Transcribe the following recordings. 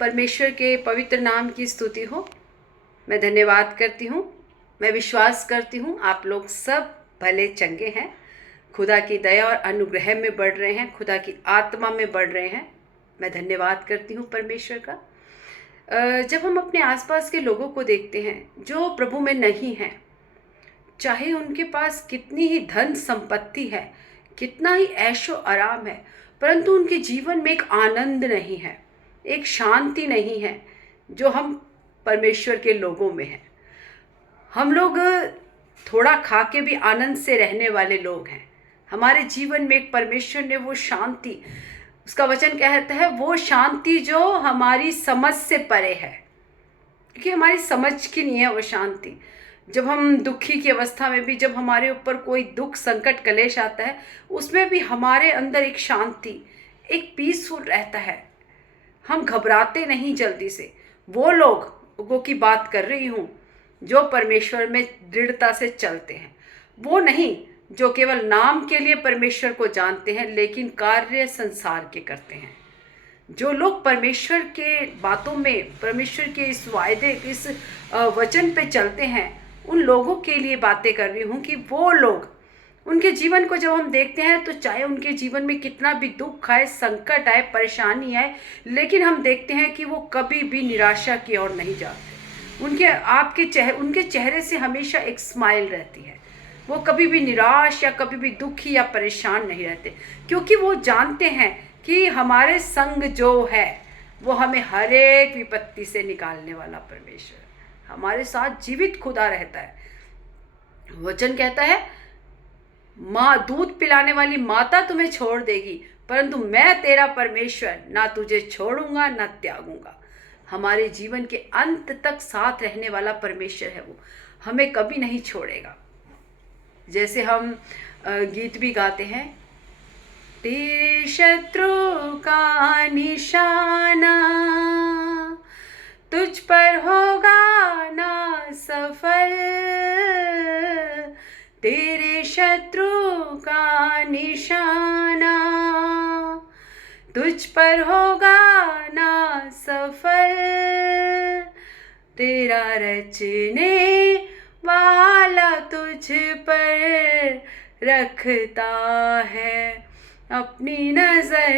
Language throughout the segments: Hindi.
परमेश्वर के पवित्र नाम की स्तुति हो। मैं धन्यवाद करती हूँ। मैं विश्वास करती हूँ आप लोग सब भले चंगे हैं, खुदा की दया और अनुग्रह में बढ़ रहे हैं, खुदा की आत्मा में बढ़ रहे हैं। मैं धन्यवाद करती हूँ परमेश्वर का। जब हम अपने आसपास के लोगों को देखते हैं जो प्रभु में नहीं हैं, चाहे उनके पास कितनी ही धन संपत्ति है, कितना ही ऐशो आराम है, परंतु उनके जीवन में एक आनंद नहीं है, एक शांति नहीं है जो हम परमेश्वर के लोगों में है। हम लोग थोड़ा खा के भी आनंद से रहने वाले लोग हैं। हमारे जीवन में एक परमेश्वर ने वो शांति, उसका वचन कहता है वो शांति जो हमारी समझ से परे है, क्योंकि हमारी समझ की नहीं है वो शांति। जब हम दुखी की अवस्था में भी, जब हमारे ऊपर कोई दुख संकट कलेश आता है, उसमें भी हमारे अंदर एक शांति, एक पीसफुल रहता है। हम घबराते नहीं जल्दी से। वो लोगों की बात कर रही हूँ जो परमेश्वर में दृढ़ता से चलते हैं, वो नहीं जो केवल नाम के लिए परमेश्वर को जानते हैं लेकिन कार्य संसार के करते हैं। जो लोग परमेश्वर के बातों में, परमेश्वर के इस वायदे, इस वचन पे चलते हैं, उन लोगों के लिए बातें कर रही हूँ कि वो लोग, उनके जीवन को जब हम देखते हैं तो चाहे उनके जीवन में कितना भी दुख आए, संकट आए, परेशानी आए, लेकिन हम देखते हैं कि वो कभी भी निराशा की ओर नहीं जाते। उनके चेहरे से हमेशा एक स्माइल रहती है। वो कभी भी निराश या कभी भी दुखी या परेशान नहीं रहते, क्योंकि वो जानते हैं कि हमारे संग जो है वो हमें हर एक विपत्ति से निकालने वाला परमेश्वर, हमारे साथ जीवित खुदा रहता है। वचन कहता है माँ, दूध पिलाने वाली माता तुम्हें छोड़ देगी, परंतु मैं तेरा परमेश्वर ना तुझे छोड़ूंगा ना त्यागूंगा। हमारे जीवन के अंत तक साथ रहने वाला परमेश्वर है, वो हमें कभी नहीं छोड़ेगा। जैसे हम गीत भी गाते हैं, तेरे शत्रु का निशाना तुझ पर होगा ना सफल, तेरे शत्रु का निशाना तुझ पर होगा ना सफल, तेरा रचने वाला तुझ पर रखता है अपनी नजर,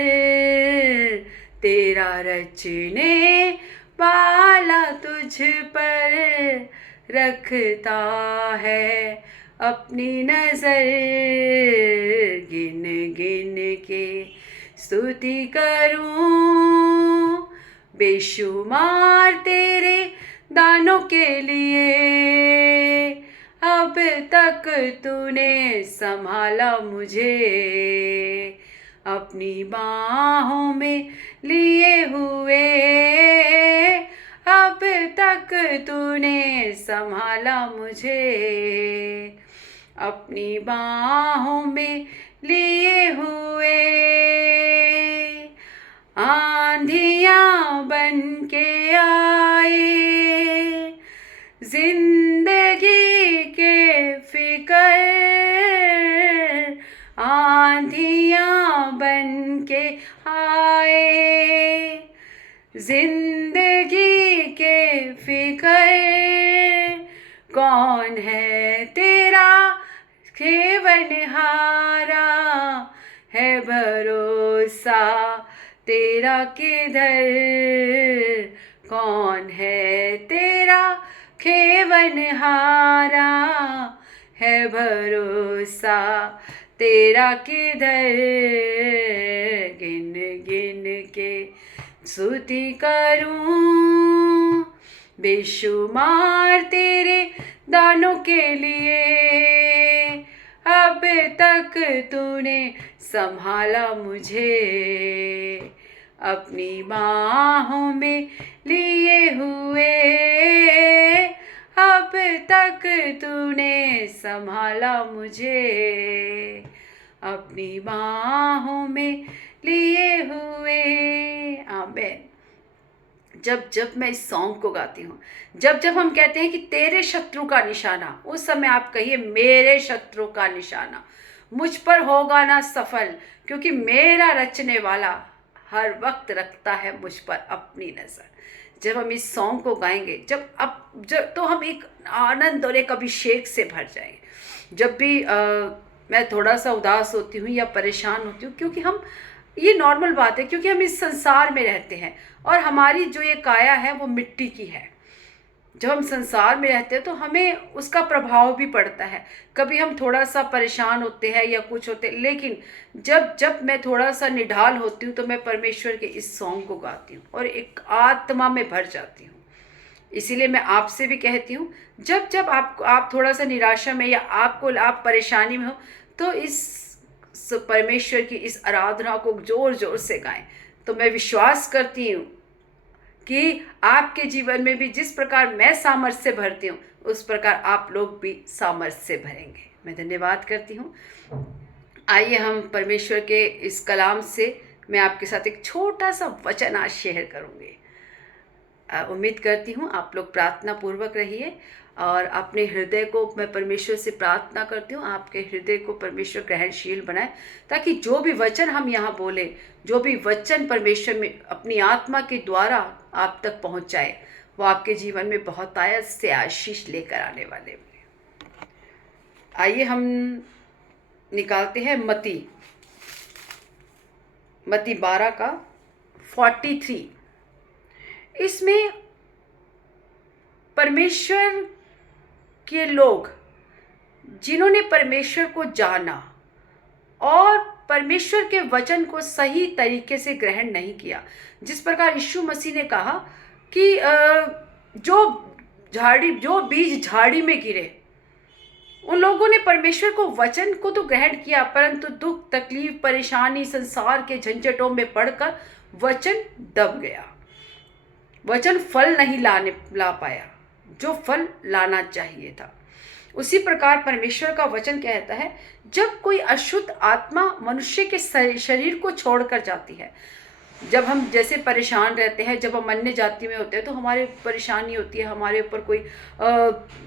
तेरा रचने वाला तुझ पर रखता है अपनी नजर। गिन गिन के स्तुति करूं बेशुमार तेरे दानों के लिए, अब तक तूने संभाला मुझे अपनी बाहों में लिए हुए, अब तक तूने संभाला मुझे अपनी बाहों में लिए हुए। आंधियां बन के आए जिंदगी के फिकर, आंधियां बन के आए जिंदगी के फिकर, कौन है तेरा खेवनहारा, है भरोसा तेरा किधर, कौन है तेरा खेवनहारा, है भरोसा तेरा किधर। गिन गिन के स्तुति करूं बेशुमार तेरे दानों के लिए, अब तक तूने संभाला मुझे अपनी बाहों में लिए हुए, अब तक तूने संभाला मुझे अपनी बाहों में लिए हुए। आमीन। जब जब मैं इस सॉन्ग को गाती हूँ, जब जब हम कहते हैं कि तेरे शत्रु का निशाना, उस समय आप कहिए मेरे शत्रु का निशाना मुझ पर होगा ना सफल, क्योंकि मेरा रचने वाला हर वक्त रखता है मुझ पर अपनी नज़र। जब हम इस सॉन्ग को गाएंगे, जब तो हम एक आनंद और एक अभिषेक से भर जाएंगे। जब भी मैं थोड़ा सा उदास होती हूँ या परेशान होती हूँ, क्योंकि हम, ये नॉर्मल बात है, क्योंकि हम इस संसार में रहते हैं और हमारी जो ये काया है वो मिट्टी की है। जब हम संसार में रहते हैं तो हमें उसका प्रभाव भी पड़ता है। कभी हम थोड़ा सा परेशान होते हैं या कुछ होते हैं, लेकिन जब जब मैं थोड़ा सा निढाल होती हूँ तो मैं परमेश्वर के इस सॉन्ग को गाती हूँ और एक आत्मा में भर जाती हूँ। इसीलिए मैं आपसे भी कहती हूँ, जब जब आप थोड़ा सा निराशा में या आप परेशानी में हो, तो इस परमेश्वर की इस आराधना को जोर जोर से गाएं। तो मैं विश्वास करती हूँ कि आपके जीवन में भी जिस प्रकार मैं सामर्थ्य से भरती हूँ, उस प्रकार आप लोग भी सामर्थ्य से भरेंगे। मैं धन्यवाद करती हूँ। आइए हम परमेश्वर के इस कलाम से मैं आपके साथ एक छोटा सा वचन आज शेयर करूँगी। उम्मीद करती हूँ आप लोग प्रार्थना पूर्वक रहिए और अपने हृदय को, मैं परमेश्वर से प्रार्थना करती हूँ आपके हृदय को परमेश्वर ग्रहणशील बनाए, ताकि जो भी वचन हम यहाँ बोले, जो भी वचन परमेश्वर में अपनी आत्मा के द्वारा आप तक पहुँच जाए, वो आपके जीवन में बहुत आयत से आशीष लेकर आने वाले हैं। आइए हम निकालते हैं मत्ती 12 का 43। इसमें परमेश्वर के लोग जिन्होंने परमेश्वर को जाना और परमेश्वर के वचन को सही तरीके से ग्रहण नहीं किया, जिस प्रकार यीशु मसीह ने कहा कि जो बीज झाड़ी में गिरे, उन लोगों ने परमेश्वर को वचन को तो ग्रहण किया, परंतु दुख, तकलीफ, परेशानी, संसार के झंझटों में पड़कर वचन दब गया। वचन फल नहीं ला पाया जो फल लाना चाहिए था। उसी प्रकार परमेश्वर का वचन कहता है, जब कोई अशुद्ध आत्मा मनुष्य के शरीर को छोड़कर जाती है, जब हम जैसे परेशान रहते हैं, जब हम अन्य जाति में होते हैं तो हमारे परेशानी होती है, हमारे ऊपर कोई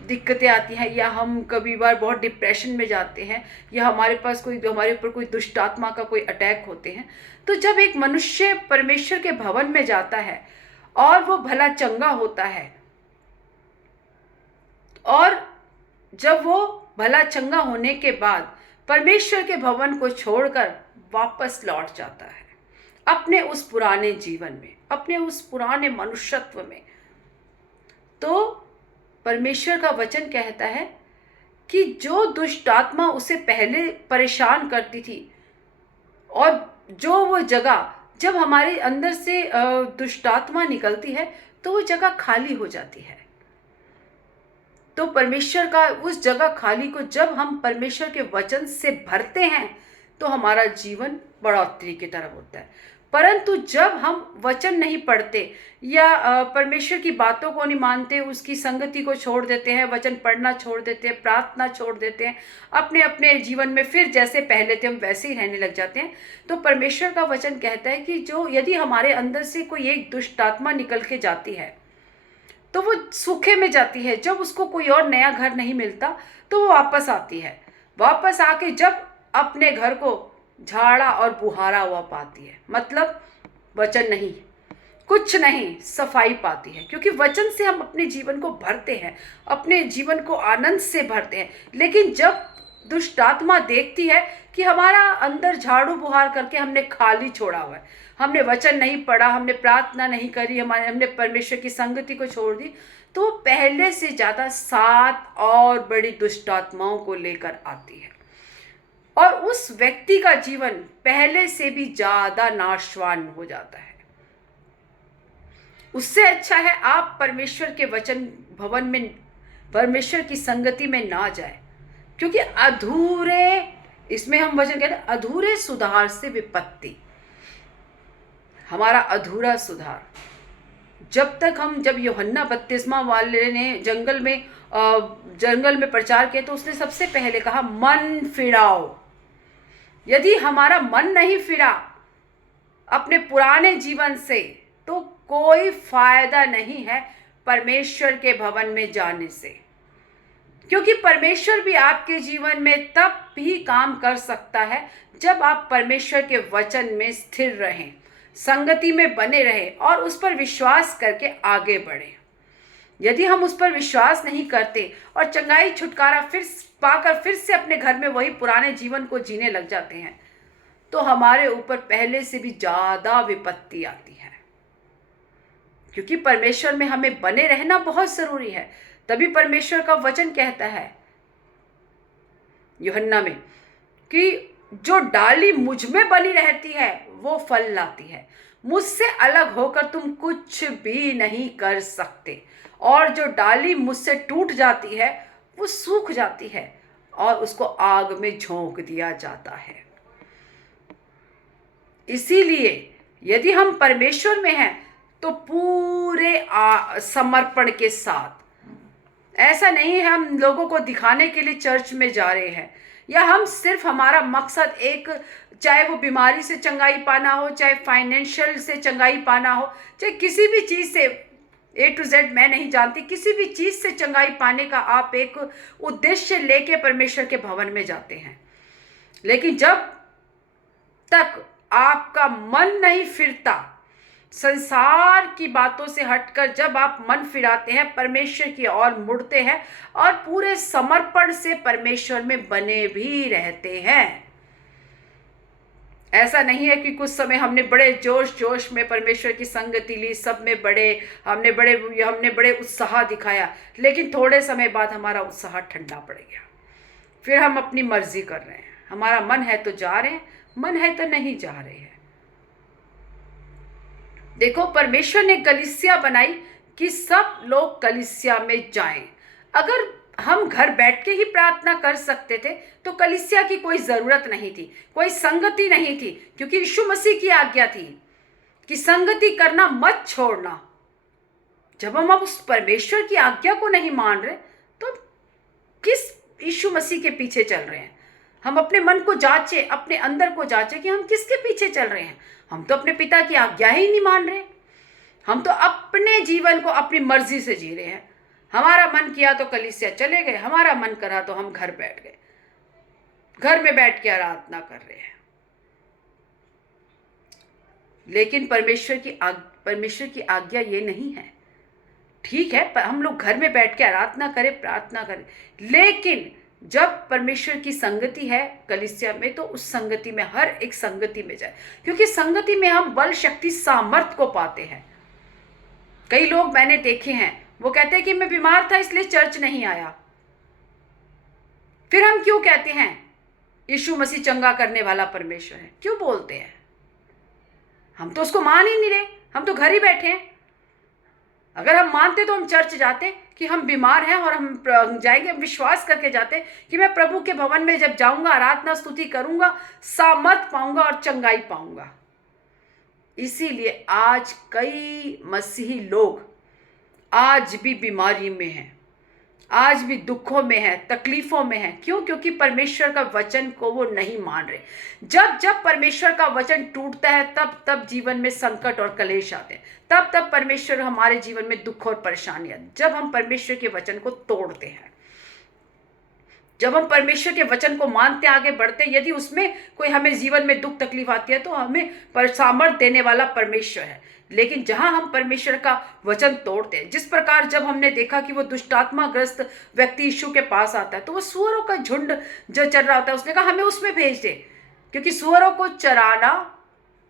दिक्कतें आती हैं, या हम कभी बार बहुत डिप्रेशन में जाते हैं, या हमारे ऊपर कोई दुष्ट आत्मा का कोई अटैक होते हैं। तो जब एक मनुष्य परमेश्वर के भवन में जाता है और वो भला चंगा होता है, और जब वो भला चंगा होने के बाद परमेश्वर के भवन को छोड़कर वापस लौट जाता है अपने उस पुराने जीवन में, अपने उस पुराने मनुष्यत्व में, तो परमेश्वर का वचन कहता है कि जो दुष्ट आत्मा उसे पहले परेशान करती थी, और जो वो जगह, जब हमारे अंदर से दुष्ट आत्मा निकलती है तो वो जगह खाली हो जाती है। तो परमेश्वर का उस जगह खाली को जब हम परमेश्वर के वचन से भरते हैं तो हमारा जीवन बढ़ोतरी की तरफ होता है। परंतु जब हम वचन नहीं पढ़ते या परमेश्वर की बातों को नहीं मानते, उसकी संगति को छोड़ देते हैं, वचन पढ़ना छोड़ देते हैं, प्रार्थना छोड़ देते हैं, अपने अपने जीवन में फिर जैसे पहले थे हम वैसे ही रहने लग जाते हैं, तो परमेश्वर का वचन कहता है कि यदि हमारे अंदर से कोई एक दुष्ट आत्मा निकल के जाती है तो वो सूखे में जाती है। जब उसको कोई और नया घर नहीं मिलता तो वो वापस आती है। वापस आके जब अपने घर को झाड़ा और बुहारा हुआ पाती है, मतलब वचन नहीं, कुछ नहीं, सफाई पाती है, क्योंकि वचन से हम अपने जीवन को भरते हैं, अपने जीवन को आनंद से भरते हैं। लेकिन जब दुष्ट आत्मा देखती है कि हमारा अंदर झाड़ू बुहार करके हमने खाली छोड़ा हुआ है, हमने वचन नहीं पढ़ा, हमने प्रार्थना नहीं करी, हमने परमेश्वर की संगति को छोड़ दी, तो पहले से ज़्यादा 7 और बड़ी दुष्ट आत्माओं को लेकर आती है और उस व्यक्ति का जीवन पहले से भी ज़्यादा नाशवान हो जाता है। उससे अच्छा है आप परमेश्वर के वचन भवन में, परमेश्वर की संगति में ना जाए, क्योंकि इसमें हम वचन कहते हैं, अधूरे सुधार से विपत्ति, हमारा अधूरा सुधार। जब यूहन्ना बपतिस्मा वाले ने जंगल में प्रचार किया तो उसने सबसे पहले कहा मन फिराओ। यदि हमारा मन नहीं फिरा अपने पुराने जीवन से तो कोई फायदा नहीं है परमेश्वर के भवन में जाने से, क्योंकि परमेश्वर भी आपके जीवन में तब भी काम कर सकता है जब आप परमेश्वर के वचन में स्थिर रहें, संगति में बने रहे और उस पर विश्वास करके आगे बढ़े। यदि हम उस पर विश्वास नहीं करते और चंगाई छुटकारा पाकर फिर से अपने घर में वही पुराने जीवन को जीने लग जाते हैं, तो हमारे ऊपर पहले से भी ज़्यादा विपत्ति आती है। क्योंकि परमेश्वर में हमें बने रहना बहुत ज़रूरी है। तभी परमेश्वर का वचन कहता है यूहन्ना में कि जो डाली मुझ में बनी रहती है वो फल लाती है, मुझसे अलग होकर तुम कुछ भी नहीं कर सकते। और जो डाली मुझसे टूट जाती है वो सूख जाती है और उसको आग में झोंक दिया जाता है। इसीलिए यदि हम परमेश्वर में हैं तो पूरे समर्पण के साथ, ऐसा नहीं है हम लोगों को दिखाने के लिए चर्च में जा रहे हैं, या हम सिर्फ हमारा मकसद एक, चाहे वो बीमारी से चंगाई पाना हो, चाहे फाइनेंशियल से चंगाई पाना हो, चाहे किसी भी चीज़ से, A to Z मैं नहीं जानती, किसी भी चीज़ से चंगाई पाने का आप एक उद्देश्य लेके परमेश्वर के भवन में जाते हैं। लेकिन जब तक आपका मन नहीं फिरता, संसार की बातों से हटकर जब आप मन फिराते हैं, परमेश्वर की ओर मुड़ते हैं और पूरे समर्पण से परमेश्वर में बने भी रहते हैं। ऐसा नहीं है कि कुछ समय हमने बड़े जोश में परमेश्वर की संगति ली, सब में हमने बड़े उत्साह दिखाया, लेकिन थोड़े समय बाद हमारा उत्साह ठंडा पड़ गया। फिर हम अपनी मर्जी कर रहे हैं, हमारा मन है तो जा रहे हैं, मन है तो नहीं जा रहे हैं। देखो, परमेश्वर ने कलीसिया बनाई कि सब लोग कलीसिया में जाएं। अगर हम घर बैठ के ही प्रार्थना कर सकते थे तो कलीसिया की कोई ज़रूरत नहीं थी, कोई संगति नहीं थी, क्योंकि यीशु मसीह की आज्ञा थी कि संगति करना मत छोड़ना। जब हम अब उस परमेश्वर की आज्ञा को नहीं मान रहे तो किस यीशु मसीह के पीछे चल रहे हैं? हम अपने मन को जांचे, अपने अंदर को जांचे कि हम किसके पीछे चल रहे हैं। हम तो अपने पिता की आज्ञा ही नहीं मान रहे, हम तो अपने जीवन को अपनी मर्जी से जी रहे हैं। हमारा मन किया तो कलीसिया चले गए, हमारा मन करा तो हम घर बैठ गए, घर में बैठ के आराधना कर रहे हैं। लेकिन परमेश्वर की आज्ञा ये नहीं है। ठीक है, हम लोग घर में बैठ के आराधना करें, प्रार्थना करें, लेकिन जब परमेश्वर की संगति है कलीसिया में, तो उस संगति में, हर एक संगति में जाए, क्योंकि संगति में हम बल, शक्ति, सामर्थ को पाते हैं। कई लोग मैंने देखे हैं, वो कहते हैं कि मैं बीमार था इसलिए चर्च नहीं आया। फिर हम क्यों कहते हैं यीशु मसीह चंगा करने वाला परमेश्वर है? क्यों बोलते हैं? हम तो उसको मान ही नहीं रहे, हम तो घर ही बैठे हैं। अगर हम मानते तो हम चर्च जाते कि हम बीमार हैं और हम जाएंगे, हम विश्वास करके जाते कि मैं प्रभु के भवन में जब जाऊंगा, आराधना स्तुति करूंगा, सामर्थ पाऊंगा और चंगाई पाऊंगा। इसीलिए आज कई मसीही लोग आज भी बीमारी में हैं, आज भी दुखों में हैं, तकलीफ़ों में हैं। क्यों? क्योंकि परमेश्वर का वचन को वो नहीं मान रहे। जब जब परमेश्वर का वचन टूटता है तब तब जीवन में संकट और कलेश आते हैं, तब तब परमेश्वर हमारे जीवन में दुख और परेशानियां, जब हम परमेश्वर के वचन को तोड़ते हैं, जब हम परमेश्वर के वचन को मानते आगे बढ़ते हैं, यदि उसमें कोई हमें जीवन में दुख तकलीफ आती है तो हमें सामर्थ देने वाला परमेश्वर है। लेकिन जहां हम परमेश्वर का वचन तोड़ते हैं, जिस प्रकार जब हमने देखा कि वो दुष्टात्मा ग्रस्त व्यक्ति यीशु के पास आता है, तो वो सुअरों का झुंड जो चल रहा होता है, उसने कहा हमें उसमें भेज दे, क्योंकि सुअरों को चराना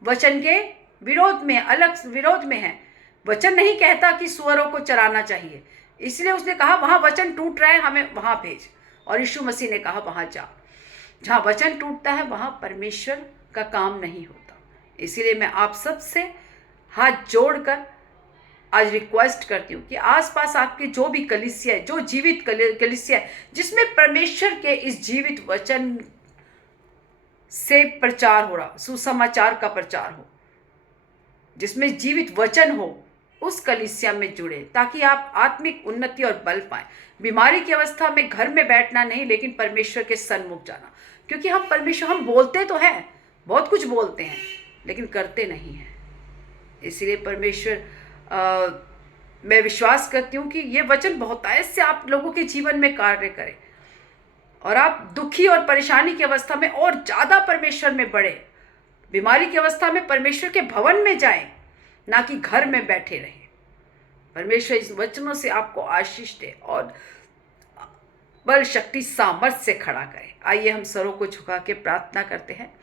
वचन के विरोध में, अलग विरोध में है। वचन नहीं कहता कि सुअरों को चराना चाहिए, इसलिए उसने कहा वहां वचन टूट रहा है, हमें वहां भेज। और यीशु मसीह ने कहा वहां जा। जहां वचन टूटता है वहां परमेश्वर का काम नहीं होता। इसीलिए मैं आप सब से हाथ जोड़कर आज रिक्वेस्ट करती हूँ कि आसपास आपके जो भी कलीसिया है, जो जीवित कलीसिया है, जिसमें परमेश्वर के इस जीवित वचन से प्रचार हो रहा, सुसमाचार का प्रचार हो, जिसमें जीवित वचन हो, उस कलीसिया में जुड़े, ताकि आप आत्मिक उन्नति और बल पाएं। बीमारी की अवस्था में घर में बैठना नहीं, लेकिन परमेश्वर के सन्मुख जाना। क्योंकि हम बोलते तो हैं, बहुत कुछ बोलते हैं, लेकिन करते नहीं हैं। इसलिए परमेश्वर, मैं विश्वास करती हूँ कि ये वचन बहुतायत से आप लोगों के जीवन में कार्य करे और आप दुखी और परेशानी की अवस्था में और ज़्यादा परमेश्वर में बढ़े। बीमारी की अवस्था में परमेश्वर के भवन में जाएं, ना कि घर में बैठे रहें। परमेश्वर इस वचनों से आपको आशीष दे और बल, शक्ति, सामर्थ से खड़ा करे। आइए हम सरों को झुका के प्रार्थना करते हैं।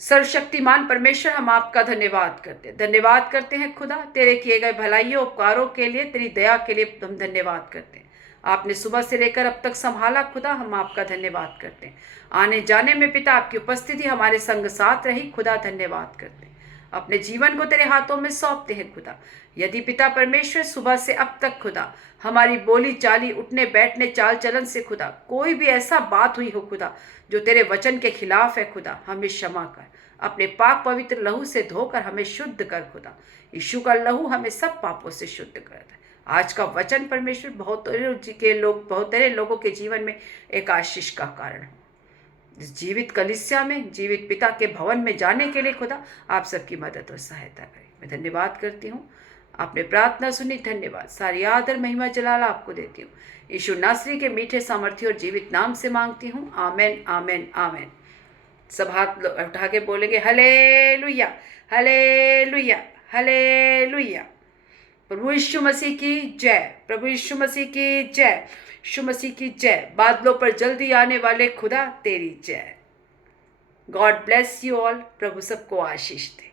सर्वशक्तिमान परमेश्वर, हम आपका धन्यवाद करते हैं खुदा, तेरे किए गए भलाइयों उपकारों के लिए, तेरी दया के लिए हम धन्यवाद करते हैं। आपने सुबह से लेकर अब तक संभाला खुदा, हम आपका धन्यवाद करते हैं। आने जाने में पिता आपकी उपस्थिति हमारे संग साथ रही खुदा, धन्यवाद करते हैं। अपने जीवन को तेरे हाथों में सौंपते हैं खुदा। यदि पिता परमेश्वर सुबह से अब तक खुदा हमारी बोली चाली, उठने बैठने, चाल चलन से खुदा कोई भी ऐसा बात हुई हो खुदा जो तेरे वचन के खिलाफ है खुदा, हमें क्षमा कर। अपने पाक पवित्र लहू से धोकर हमें शुद्ध कर खुदा। यीशु का लहू हमें सब पापों से शुद्ध कर। आज का वचन परमेश्वर बहुत सारे लोगों के जीवन में एक आशीष का कारण हो। इस जीवित कलीसिया में, जीवित पिता के भवन में जाने के लिए खुदा आप सबकी मदद और सहायता करें। मैं धन्यवाद करती हूँ, आपने प्रार्थना सुनी, धन्यवाद। सारी आदर महिमा जलाल आपको देती हूँ। यीशु नासरी के मीठे सामर्थ्य और जीवित नाम से मांगती हूँ, आमेन आमेन आमेन। सब हाथ उठा के बोलेंगे हालेलुया हालेलुया हालेलुया। प्रभु यीशु मसीह की जय, प्रभु यीशु मसीह की जय, यीशु मसीह की जय। बादलों पर जल्दी आने वाले खुदा तेरी जय। God bless you all. प्रभु सबको आशीष दे।